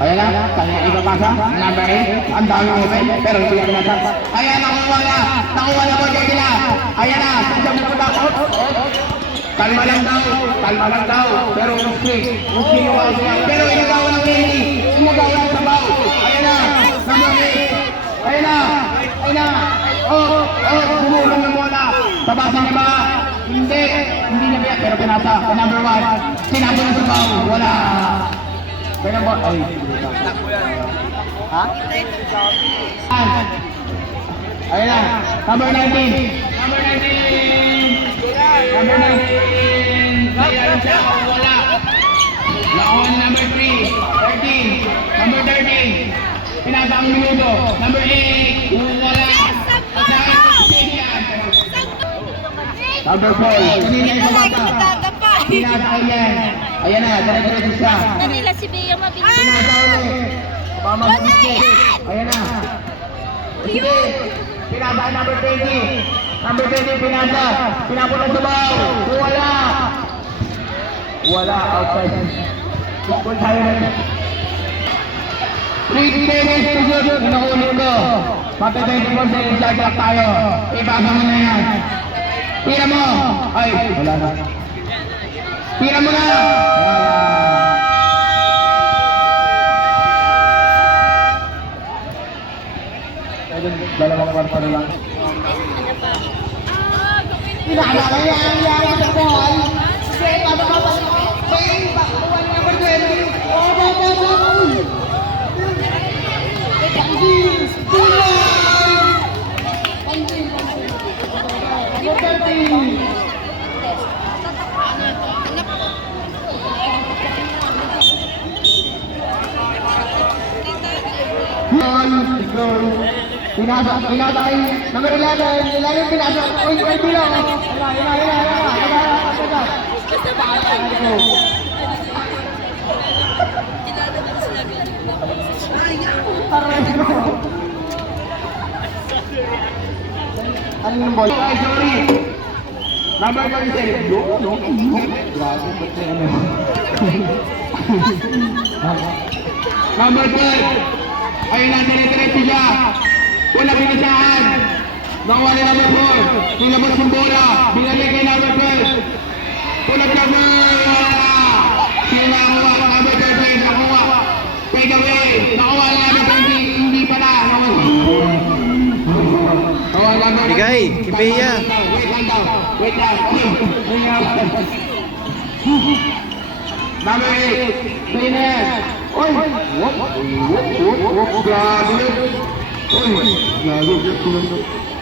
Ayan na, kanya ipapasa, number 8, ang dami open, pero hindi yan nasa. Ayan, nakuha na po dyan nila. Ayan na, sa pupunta ko. Kalma lang daw, pero muski yung ako siya. Pero inagawa ng Kenny, inagawa ng sabaw. Ayan na, number 8, ayan na. Bumulong na muna. Tabasa niya ba? Hindi niya biyak, pero pinasa. Number 1, sinabo ng sabaw, wala. Kaya mo, ay, ha? Ayan na, number 19. Ayan siya, wala. Laon, number 3, 13, number 13. Pinasa ang minuto, number 8, wala. Number 4, kanina yung bata. Pinasa yan. Ayan na, dire-diretso siya. Kanila si Bea mabilis. Pinasa ulit. Pamag-biscuit. Ayan na. Sige. Pinasa number 20. Number 20 pinasa. Pinapunta sa baw. Wala. Outside. Kung tayo na. 3 minutes to shoot. Inuulit ko. Pati 20% shot tayo. Ipasa mo na yan. Tira mo. Ay, wala na. Tira mo na! Dalawang kwarta na lang. Pinaalala niya ang yari sa ball. Sige, paano ka pa? Hey, bakuhan niya ba dyan? Pinasa kay number 11, ilalim pinasa. Uy, bilo. Ano yung ball? Ay, sorry. Number 27. No. Grabe, ba't na ano? Number 12. Ayun na, dire-diretso siya. Wala pinasahan. Nakuha ni number 4. Nilabas yung bola. Binalik kay number 12. Pulat na bola. Sinakuha. Number 13. Nakuha. Take away. Nakuha ni number 20. Hindi pala. Bigay. Kipiya. Wait lang. Number 8. Trainer. Oy! Grabe! Oy! Gago!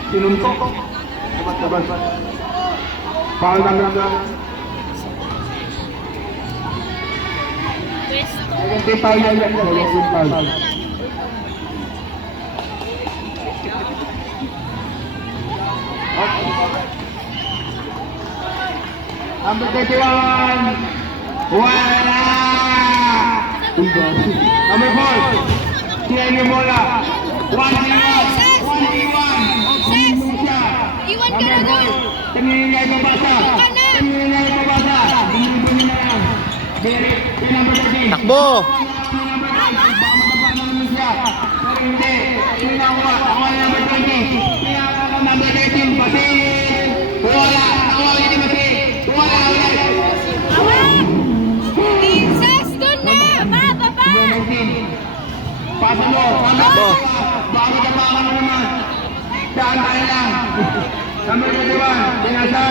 Sinuntok! Labas! Foul lang. Hindi foul yan. Number 31! Wala! Number 4, Tiene Mola. 1-1. Iwan ka na doon. Tingin niya yung basa. Binibili na lang. Number 13. Takbo! Pero hindi. Pinakuha. Ako na number 20. Pinakuha number 13. Basin. Wala. Nakuha ulit yung basin. Wala ulit. Pasa mo, baka magkapakan mo naman. Saan tayo lang? Number 21, pinasa.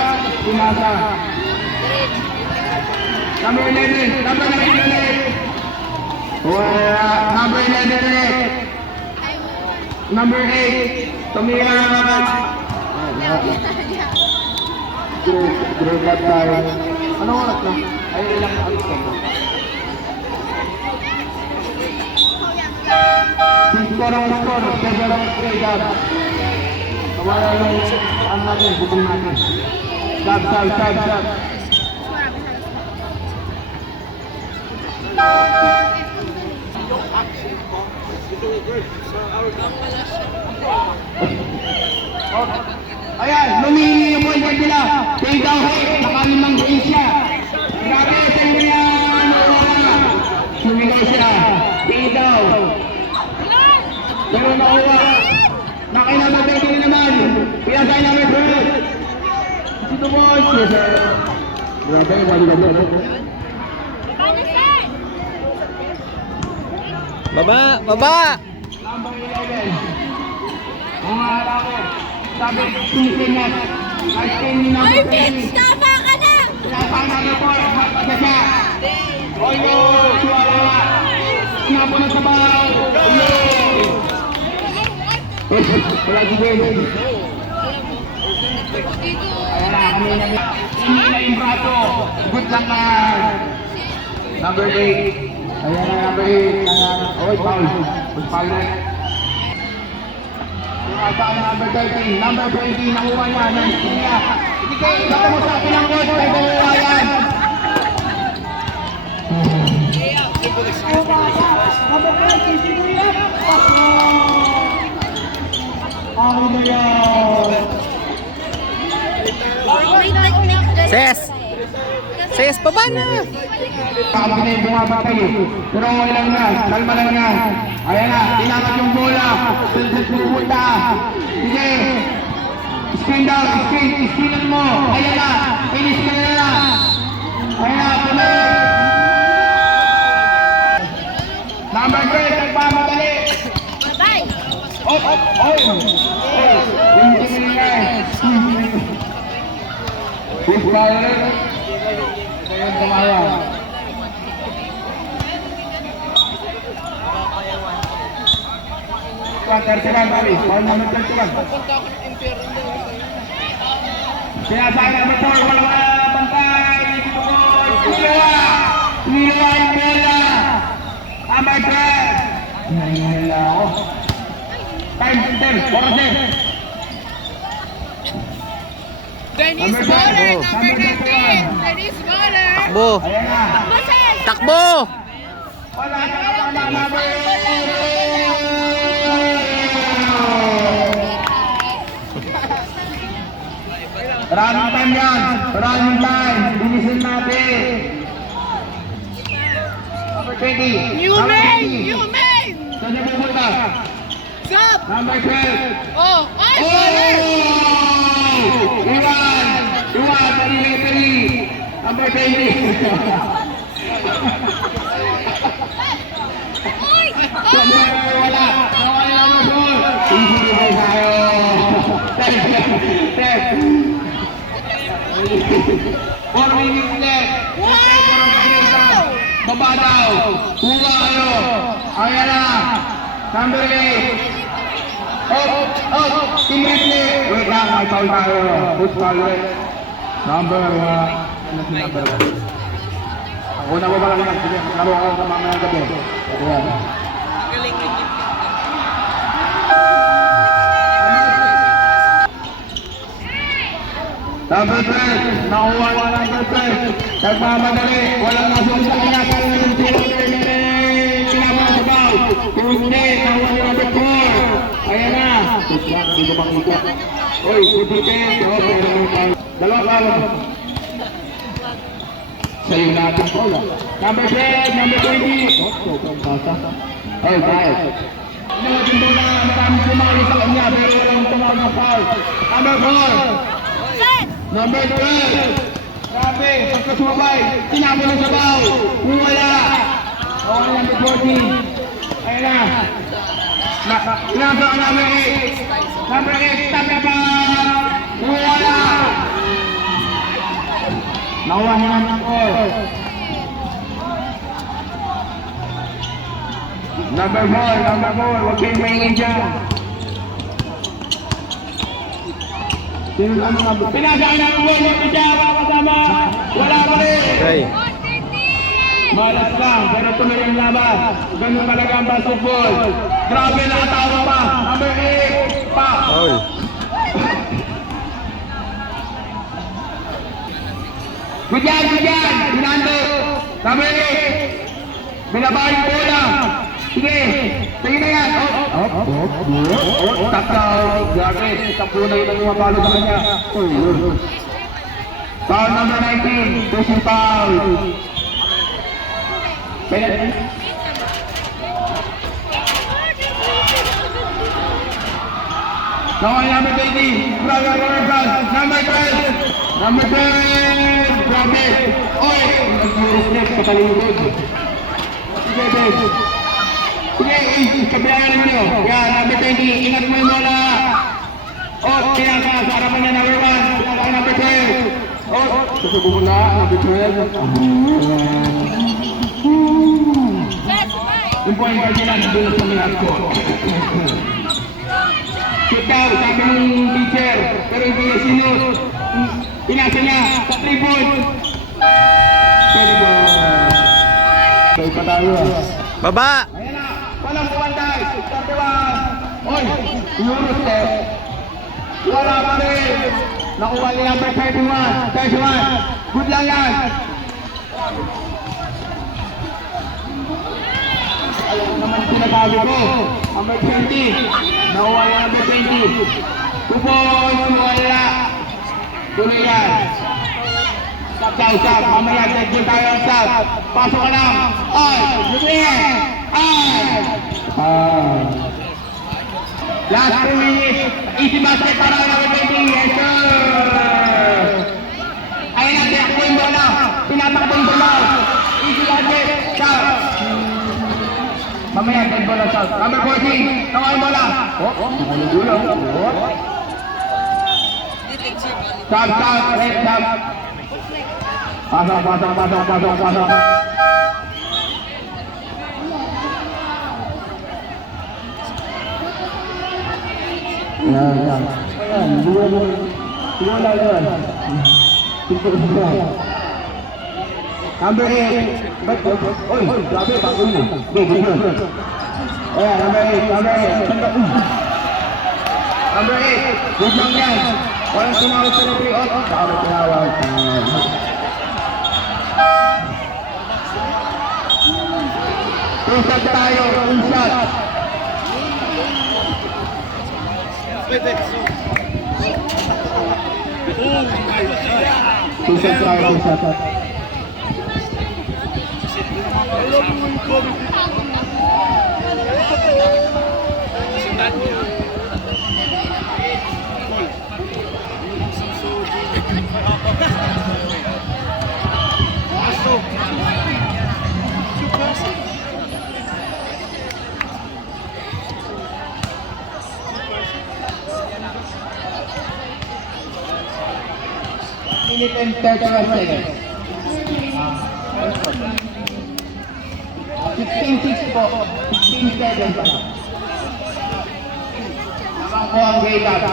Number 11, number 11. Wala, number 11 ulit. Number 8, tumira. Grade lab tayo. Anong oras na? Ay, ilang alis ka ba? Sekarang grade lab. Kawala yung ano natin, bukong natin. Sab. Yung action mo, ito sa our Ayan, lumili yung boy nila. Take down hit, nakalimang hit siya. Grabe, sa inyo yan. Sumigaw siya. Take down. Pero nakuha. Nakinabagay din naman. Pinasay namin po. Ito boy. Grabe, wali-wali. Paano, sir? Baba! Baba! Number 11. Mga alako. Sabi, susin na. Ay, ni number Ay, 10. Vince, tama ka na! Pinasay namin po. Magpasa siya. Oyo, suwala. Sinapo na sa bahaw. Oyo. Wala si Ben. Ayan na, kami na. Hindi na yung braso. Good lang na. Number 8. Ayan na, number 8. Oy, foul. Foul na. Asa ang number 13. Number 20. Nakuha niya. Nancy niya. Hindi kayo. Baka mo sa akin ang coach. Kaya nakuha yan. Ano na yan? May technique dyan. Ses! Ses, baba na! Sabi na yung bumabatay eh. Pero okay lang yan. Kalma lang yan. Ayan na. Inakat yung bola. Silsit pupunta. Sige. Spin down. Spinan mo. Ayan na. Finish ka na. Ayan na. Tuloy. Number 12. Nagpamadali. Bye-bye. Oh. Yung kiniligay. Who's calling? Ayan tumawa. Tertiran tadi, poin nomor tertiran. Sinasabi na betul, wala bantay. Niliwa yung bola. Amay Fred. Niliwa ako. Time, oras din. Dennis Waller, number 19. Dennis Waller. Takbo! Ayan na. Boses! Takbo! Wala ka na number. Running time yan. Running time. Binisin natin. Number 20. You Number made! 20. You made! Saan niya pupunta? Stop! Number 12. Oh, ay, Waller! Iwan, dali. Number 20. Wala. Nawala naman goal. Easy na tayo. 4 minutes left. Baba daw. Kuha kayo. Ayan na. Number 8. Team Ripley. Wait lang, may foul tayo. Who's foul ulit? Number 1. Ano si number 1? Una mo ba lang yan? Sige, laro ako sa mamaya gabi. Ayan. Number 12. Nakuha na number 12. Nagmamadali. Walang nasong sa kanya. Pero yung sinamasabaw. Tuesday. Nakuha ni number 4. Ayan na. Hindi ko makita. Oy, pututin. Dalawa pa mo. Sa'yo natin ko. Number 10, number 20. Oh, guys. Inutin mo na maraming kumali sa kanya pero walang tumawag ng foul. Number 4. Set! Number 12. Grabe, pagkasumabay. Tinabo ng sabaw. Wala. Okay, number 14. Ayan na. Number 8. Number 8, tap na ba? Wala. Nakuha mo naman ang call. Number 4. Huwag kayong maingin dyan. Pinasaan ang buwan ng pijama kasama. Wala pa rin. Okay. Malas lang, pero tuloy ang laban. Ganun talaga ang basketball. Grabe, nakatawa pa. Number 8, pa. Foul. Gudyan. Binando. Number 8. Binaba yung bola. Sige. Sige na yan. Takaw. Grabe. Tapunay na lumapalo sa kanya. Foul number 19. Pushing foul. Now number 20. Number 12. Number 12. Grabe. Oy. Nag-step sa kalimutod. Sige, Ben. Sige, kabilangan nyo. Yan, number 20. Ingat mo yung bola. Pinaka sa harapan niya, number 1. Pinaka number 12. Susubo na, number 12. Yung point guard nila, nandun sa mga ko. Shoot down, sabi ng teacher. Pero hindi niya sinut. Pinasa niya sa 3 points. Pwede ba? Pwede pa tayo. Baba! Ayan na, walang kumantay. 31. Oy, Eurus eh. Wala pa rin. Nakuha niya number 31. 31. Good lang yan. Alam naman sinasabi ko. Number 20. Nakuha niya number 20. 2 points. Wala. Tuloy yan. Stop. Mamaya, dead tayo ang stop. Pasok ka lang. Ay! Lumiyan! Ay! Last 2 minutes. Easy basket para number 20. Yes, sir! Ayun na, tinakbo yung bola. Pinatakbo yung bola. Easy basket. Stop. Mamaya, dead bola stop. Number 14. Nakuha yung bola. Dulo. Stop. Red stop. Pasok. Yan. Number 8. Oy, grabe, bago mo. Ayan, number 8. Number 8. Good lang yan. Walang tumawag sa referee. Dami tinawag. Two-shot tayo. Two-shot. Two-shot tayo. Two-shot. Minute and 31 seconds. 16-6 po. 16-7 pa. Naman po ang grade up.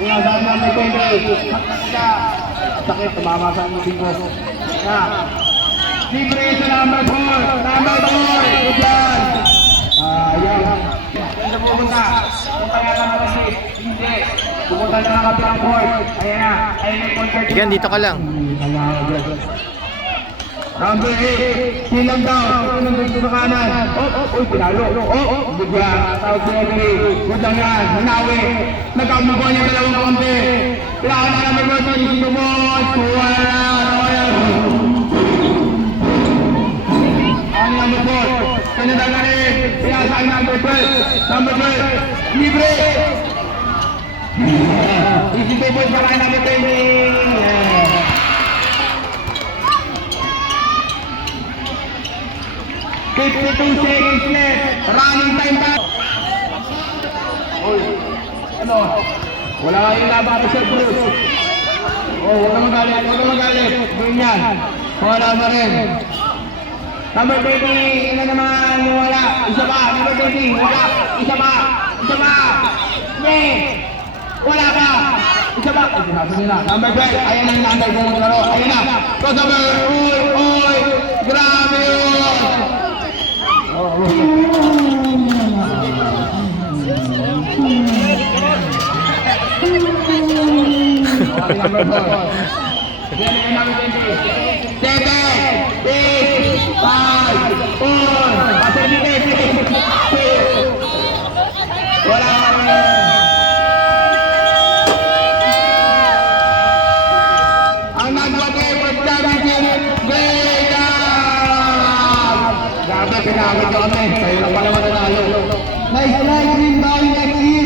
Sinasabi namin ko yung grade. Sakit, tumama sa muting ko. Libre sa number 4. Number 4. Good yan. Ayan. Saan pupunta? Punta yata na kasi. Hindi. Pupunta na lang kami ng court. Ayan na. Ayan yung concert. Yan, dito ka lang. Number 8. Silang daw. Silang gusto sa kanan. Uy, pinalo. Good yan. Tawag si Every. Good lang yan. Hanawi. Nagkamukuha niya dalawang konti. Kailangan na naman mo ito. Isip mo. Wala. Ang number 4. Kanada na rin. Pinasa ang number 12. Number 12. Libre. Easy to boy para number 20. 52 seconds left. Running time pa. Oy. Ano? Wala kayong laban sa Bruce. Huwag na magalit. Doon yan. Wala pa rin. Number 20, ina naman, wala. Isa pa, number 20, wala. Isa pa. Wala pa. Isa pa. Ay, sinabi nila. Number 12, ayan ang number kung maglaro. Ayan na. Crossover. Uy. Grabe yun. Number 4. Bigyan namin 20. 7, 8, 5, 4, paservice. Wala ka rin. Ang nag-okay for damaging Vega! Grabe, sinagod ko kami. Kayo lang pala mananalo. Nice try, Green Boy, next year!